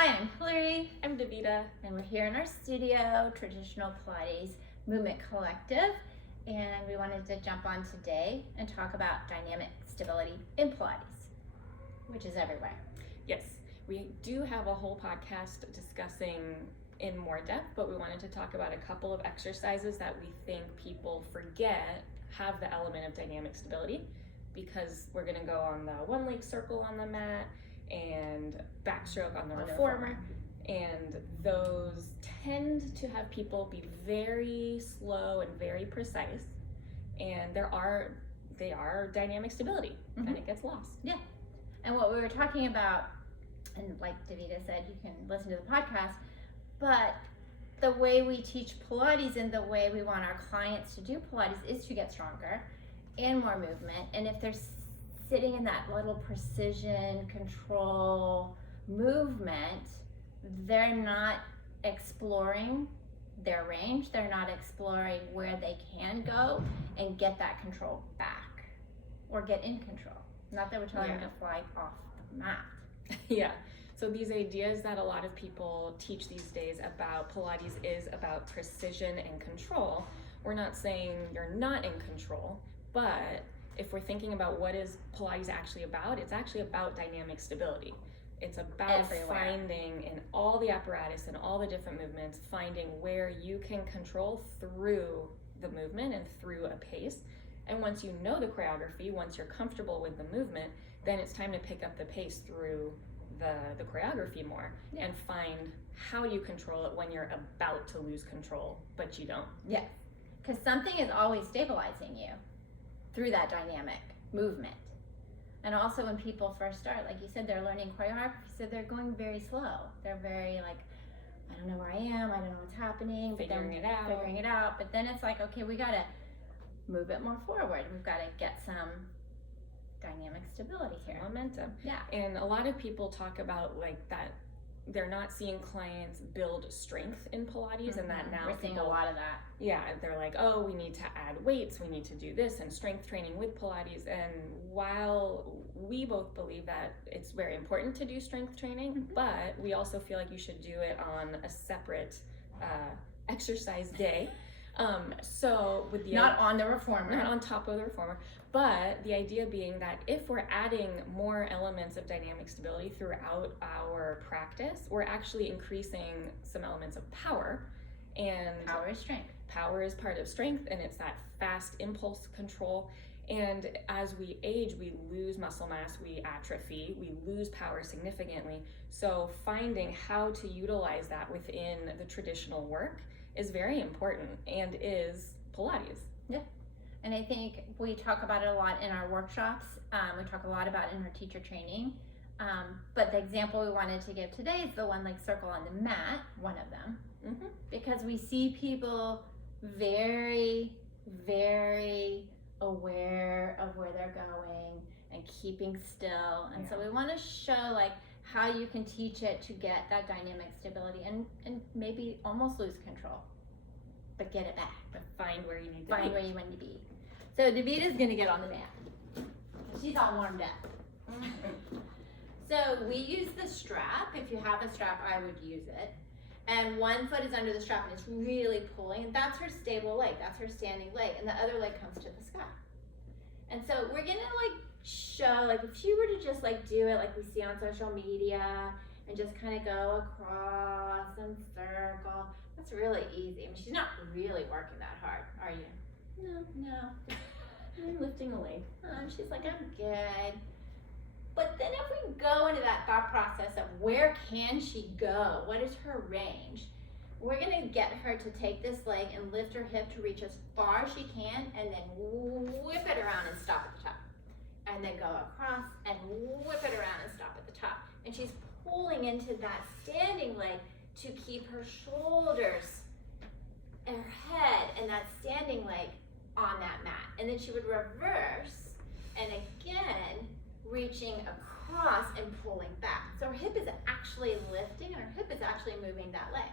Hi, I'm Hillary, I'm Davida. and we're here in our studio, Traditional Pilates Movement Collective, and we wanted to jump on today and talk about dynamic stability in Pilates, which is everywhere. Yes, we do have a whole podcast discussing in more depth, but we wanted to talk about a couple of exercises that we think people forget have the element of dynamic stability, because we're going to go on the one leg circle on the mat and backstroke on the reformer, and those tend to have people be very slow and very precise, and they are dynamic stability, and it gets lost. Yeah, and what we were talking about, and like Davida said, you can listen to the podcast, but the way we teach Pilates and the way we want our clients to do Pilates is to get stronger and more movement. And if they're sitting in that little precision control movement, they're not exploring their range. They're not exploring where they can go and get that control back or get in control. Not that we're telling them to fly off the mat. Yeah. So these ideas that a lot of people teach these days about Pilates is about precision and control. We're not saying you're not in control, but if we're thinking about what is Pilates actually about, it's actually about dynamic stability. It's about finding in all the apparatus and all the different movements, finding where you can control through the movement and through a pace. And once you know the choreography, once you're comfortable with the movement, then it's time to pick up the pace through the choreography more and find how you control it when you're about to lose control, but you don't. Yes, because something is always stabilizing you through that dynamic movement. And also when people first start, like you said, they're learning choreography, so they're going very slow. They're very like, I don't know where I am, I don't know what's happening, figuring it out. But then it's like, okay, we gotta move it more forward. We've gotta get some dynamic stability here. Momentum. Yeah. And a lot of people talk about like that they're not seeing clients build strength in Pilates, and that now we're seeing a lot of that. Yeah, they're like, oh, we need to add weights, we need to do this and strength training with Pilates. And while we both believe that it's very important to do strength training, but we also feel like you should do it on a separate exercise day. So with the not on the reformer, not on top of the reformer, but the idea being that if we're adding more elements of dynamic stability throughout our practice, we're actually increasing some elements of power. And power is strength. Power is part of strength, and it's that fast impulse control. And as we age, we lose muscle mass, we atrophy, we lose power significantly. So finding how to utilize that within the traditional work is very important, and is Pilates. Yeah. And I think we talk about it a lot in our workshops. We talk a lot about it in our teacher training. But the example we wanted to give today is the one leg circle on the mat, one of them. Because we see people very, very aware of where they're going and keeping still. And so we want to show like how you can teach it to get that dynamic stability and maybe almost lose control, but get it back. But find where you need to Find where you want to be. So Davida's gonna get on the mat. She's all warmed up. So we use the strap. If you have a strap, I would use it. And one foot is under the strap and it's really pulling, and that's her stable leg, that's her standing leg, and the other leg comes to the sky. And so we're gonna like show, like if she were to just like do it like we see on social media and just kind of go across and circle, that's really easy. I mean, she's not really working that hard, are you? No. I'm lifting a leg. She's like, I'm good. But then if we go into that thought process of where can she go? What is her range? We're gonna get her to take this leg and lift her hip to reach as far as she can, and then whip it around and stop at the top. And then go across and whip it around and stop at the top. And she's pulling into that standing leg to keep her shoulders and her head and that standing leg on that mat. And then she would reverse and again reaching across and pulling back. So her hip is actually lifting and her hip is actually moving that leg.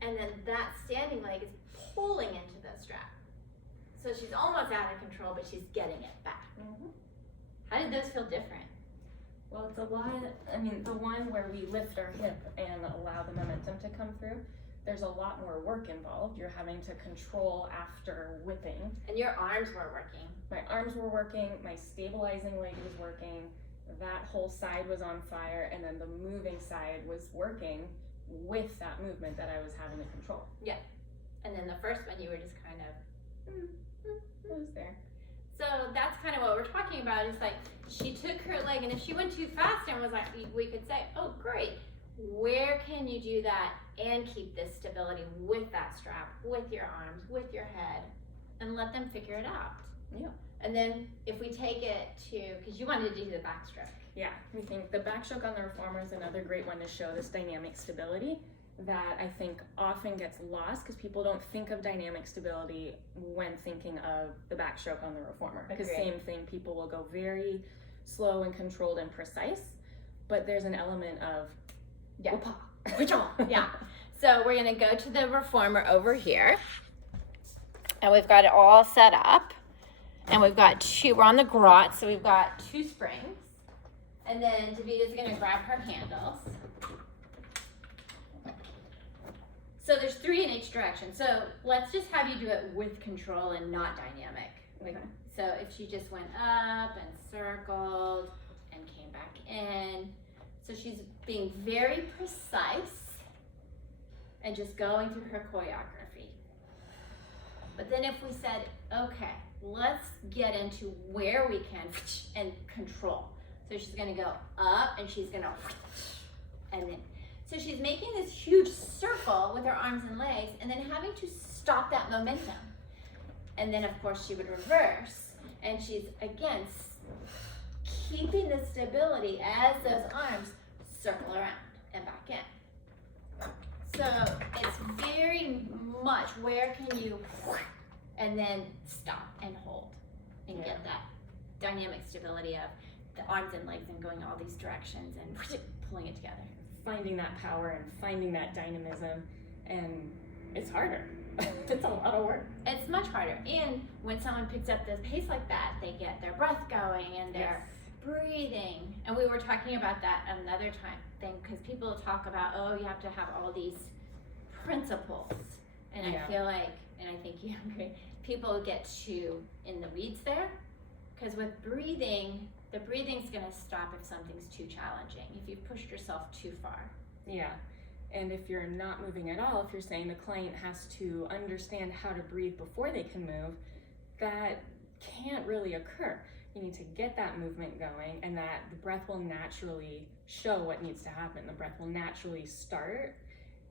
And then that standing leg is pulling into the strap. So she's almost out of control, but she's getting it back. How did those feel different? Well, it's a lot, I mean, the one where we lift our hip and allow the momentum to come through, there's a lot more work involved. You're having to control after whipping. And your arms were working. My arms were working, my stabilizing leg was working, that whole side was on fire, and then the moving side was working with that movement that I was having to control. Yeah. And then the first one, you were just kind of, It was there. So that's kind of what we're talking about. Is like she took her leg, and if she went too fast and was like, we could say, oh great, where can you do that and keep this stability with that strap, with your arms, with your head, and let them figure it out. Yeah. And then if we take it to, because you wanted to do the backstroke. Yeah, we think the backstroke on the reformer is another great one to show this dynamic stability that I think often gets lost because people don't think of dynamic stability when thinking of the backstroke on the reformer. Because same thing, people will go very slow and controlled and precise, but there's an element of Yeah. So we're gonna go to the reformer over here, and we've got it all set up, and we're on the grot, so we've got 2 springs, and then Davita's gonna grab her handles. So there's 3 in each direction. So let's just have you do it with control and not dynamic. Okay. So if she just went up and circled and came back in. So she's being very precise and just going through her choreography. But then if we said, okay, let's get into where we can and control. So she's gonna go up and she's gonna, and then, so she's making this huge circle with her arms and legs and then having to stop that momentum. And then of course she would reverse, and she's again keeping the stability as those arms circle around and back in. So it's very much where can you, and then stop and hold and get that dynamic stability of the arms and legs and going all these directions and pulling it together. Finding that power and finding that dynamism, and it's harder. It's a lot of work. It's much harder, and when someone picks up this pace like that, they get their breath going and they're breathing. And we were talking about that another thing, because people talk about, oh, you have to have all these principles, and I feel like, and I think you agree, people get too in the weeds there, because with breathing, the breathing's gonna stop if something's too challenging, if you've pushed yourself too far. Yeah, and if you're not moving at all, if you're saying the client has to understand how to breathe before they can move, that can't really occur. You need to get that movement going, and that the breath will naturally show what needs to happen. The breath will naturally start,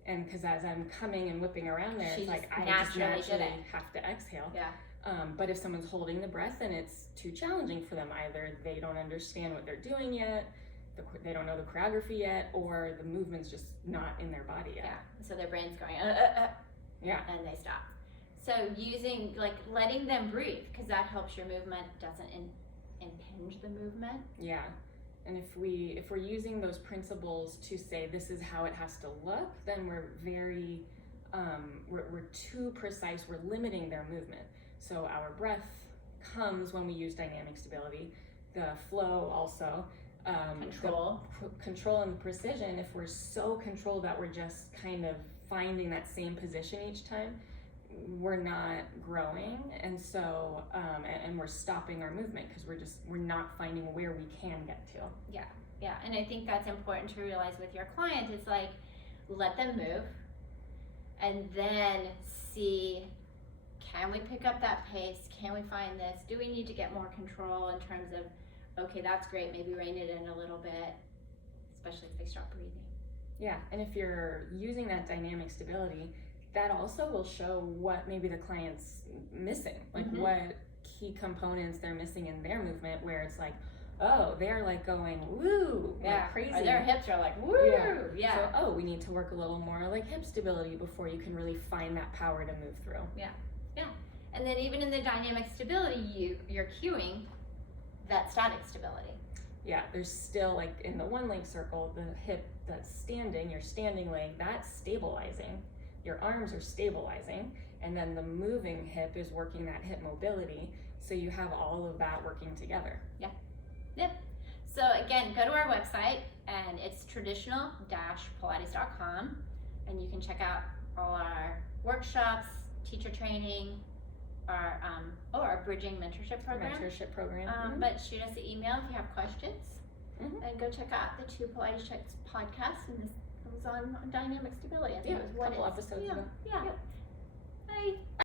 and because as I'm coming and whipping around there, it's like I just naturally have to exhale. Yeah. But if someone's holding the breath, then it's too challenging for them. Either they don't understand what they're doing yet, they don't know the choreography yet, or the movement's just not in their body yet. Yeah, so their brain's going, yeah, and they stop. So using, like, letting them breathe, because that helps your movement, doesn't impinge the movement. Yeah, and if we're using those principles to say this is how it has to look, then we're very, we're too precise, we're limiting their movement. So our breath comes when we use dynamic stability, the flow also, control and precision. If we're so controlled that we're just kind of finding that same position each time, we're not growing, and so and we're stopping our movement because we're not finding where we can get to. Yeah, and I think that's important to realize with your client. It's like, let them move, and then see, can we pick up that pace? Can we find this? Do we need to get more control in terms of, okay, that's great, maybe rein it in a little bit, especially if they start breathing. Yeah, and if you're using that dynamic stability, that also will show what maybe the client's missing, like what key components they're missing in their movement, where it's like, oh, they're like going woo, like crazy. Or their hips are like woo, So, oh, we need to work a little more like hip stability before you can really find that power to move through. Yeah. And then even in the dynamic stability, you're cueing that static stability. Yeah, there's still, like in the one leg circle, the hip that's standing, your standing leg, that's stabilizing. Your arms are stabilizing, and then the moving hip is working that hip mobility. So you have all of that working together. Yeah. So again, go to our website, and it's traditional-pilates.com, and you can check out all our workshops, teacher training, our bridging mentorship program. But shoot us an email if you have questions, and go check out the 2 Pilates Checks podcasts, and this was on Dynamic Stability. I think it was a couple episodes ago. Yeah. Bye.